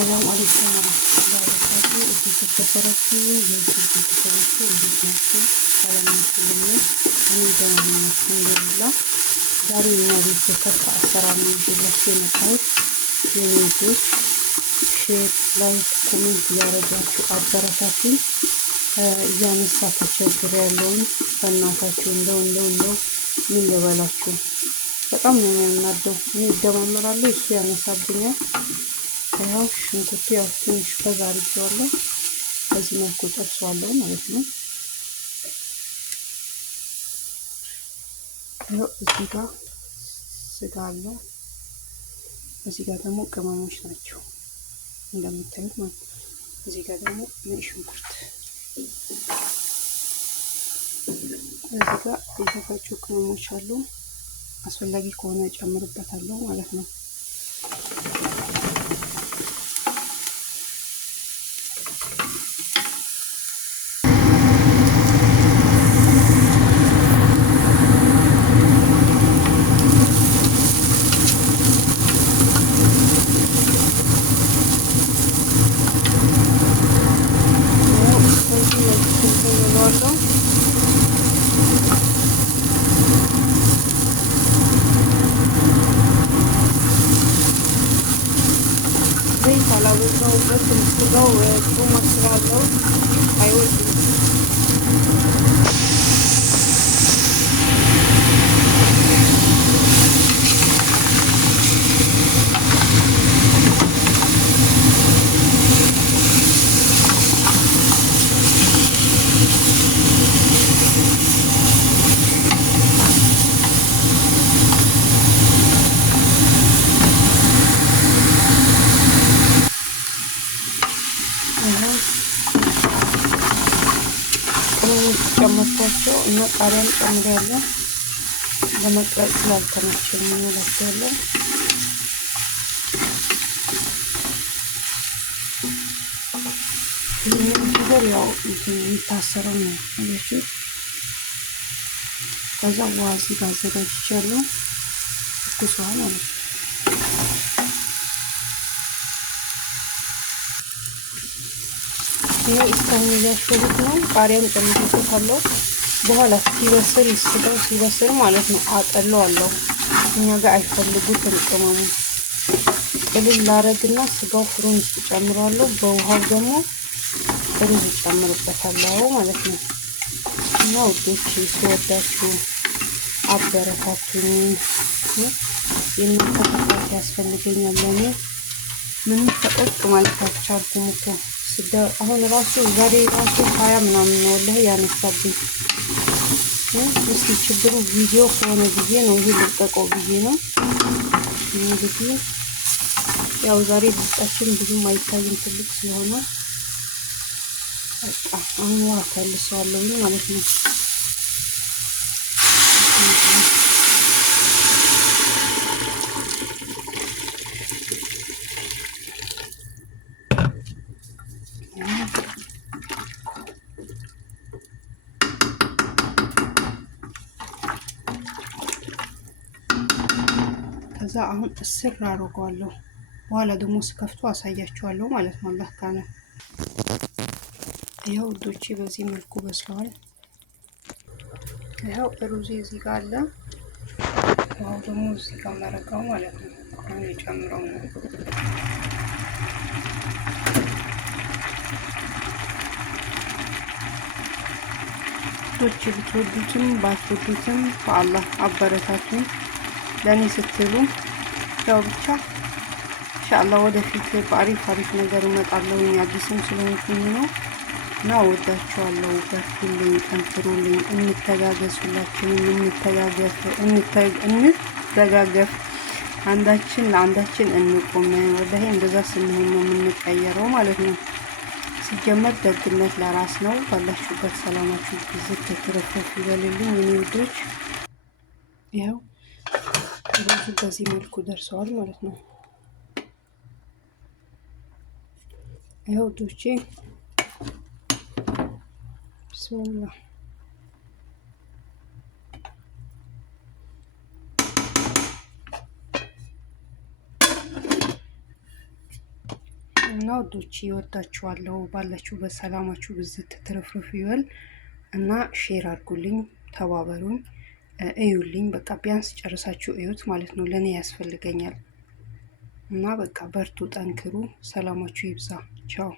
ሰላም አለይኩም ወራህመቱላሂ ወበረካቱህ። እዚህ ተከበራችሁ የዚህ ተከበራችሁ እንዴት ናችሁ? ሰላም ናችሁ? እኔ ደህና ነኝ አልሐምዱሊላህ። ዛሬ እኛ ቤተሰብ ከአሰራር ነው ይዤላችሁ የመጣሁት። የኔ ልጆች ሼር፣ ላይክ፣ ኮሜንት እያደረጋችሁ አበረታቱኝ። እያነሳ ተቸግር ያለውን በእናታችሁ እንደው ምን ልበላችሁ፣ በጣም ነው የሚያናደው። እኔ ይደማመራለሁ፣ እሱ ያነሳብኛል። ያው ሽንኩርቱ ያው ትንሽ በዛ አድርጌዋለሁ። በዚህ መልኩ ጠብሰዋለሁ ማለት ነው። ያው እዚህ ጋር ስጋ አለ፣ እዚህ ጋር ደግሞ ቅመሞች ናቸው እንደምታዩት ማለት ነው። እዚህ ጋር ደግሞ ነጭ ሽንኩርት፣ እዚህ ጋር የተፈጩ ቅመሞች አሉ። አስፈላጊ ከሆነ ጨምርበታለሁ ማለት ነው። ዘይት አላበዛሁበትም። ስጋው ጡም ስላለው አይወድም። ጨመርኳቸው እና ቃሪያም ጨምሬያለሁ። ለመቅረጽ ስላልተመቸኝ ነው እላቸዋለሁ። ይህንን ነገር ያው የሚታሰረው ነው አያችሁ። ከዛ ውሃ እዚህ ጋር አዘጋጅቻለሁ፣ ትኩስ ውሃ ማለት ነው። ይሄ እስካሁን እያሸሁት ነው። ቃሪያም ጨምሬበታለሁ። በኋላ ሲበስል ስጋው ሲበስል ማለት ነው አጠለዋለሁ። እኛ ጋር አይፈልጉትም ቅመሙ። ቅልል ላረግና ስጋው ፍሩን ውስጥ ጨምረዋለሁ። በውሃው ደግሞ ሩዝ ጨምርበታለሁ ማለት ነው። እና ውዶች ስወዳችሁ አበረታቱኝ። የእናንተ ተፋት ያስፈልገኛል። ለኔ ምንም ተቆጥ ማለት አልቻልኩም እኮ አሁን ራሱ ዛሬ ራሱ 20 ምናምን ነው ወላሂ ያነሳብኝ። እስኪ ችግሩ ቪዲዮ ከሆነ ጊዜ ነው ይሄ ልቀቀው ብዬ ነው እንግዲህ። ያው ዛሬ ድስታችን ብዙም አይታይም ትልቅ ስለሆነ በቃ አሁን ውሃ ከልሰዋለሁ ማለት ነው። ከዛ አሁን እስር አደርገዋለሁ። በኋላ ደግሞ ስከፍቶ አሳያችኋለሁ ማለት ነው። አላህ ካለ ይኸው ውዶቼ በዚህ መልኩ በስለዋል። ይኸው ሩዜ እዚህ ጋር አለ። ያው ደግሞ እዚህ ጋር መረቃው ማለት ነው። አሁን የጨምረው ነው። ውዶቼ ብትወዱትም ባትወዱትም በአላህ አበረታቱኝ ለኔ ስትሉ። ያው ብቻ ኢንሻአላህ ወደፊት በአሪፍ ነገር እመጣለሁ። አዲስም ስለሆንኩኝ ነው እና ወዳችኋለሁ። በርቱልኝ፣ ጠንክሩልኝ፣ እንተጋገዝ፣ ሁላችንም እንተጋገፍ፣ አንዳችን ለአንዳችን እንቆም። ወላሂ እንደዛ ስንሆን ነው የምንቀየረው ማለት ነው። ሲጀመር ደግነት ለራስ ነው። ባላችሁበት ሰላማችሁ ብዝት ተትረፍረፍ ይበልልኝ የኔ ውዶች። ይኸው ሩዙ በዚህ መልኩ ደርሰዋል ማለት ነው። ይኸው ውዶቼ ቢስሚላህ እና ወዶች ይወዳችኋለሁ። ባላችሁ በሰላማችሁ ብዝት ትርፍርፍ ይበል እና ሼር አድርጉልኝ፣ ተባበሩኝ፣ እዩልኝ። በቃ ቢያንስ ጨርሳችሁ እዩት ማለት ነው፣ ለእኔ ያስፈልገኛል። እና በቃ በርቱ፣ ጠንክሩ፣ ሰላማችሁ ይብዛ። ቻው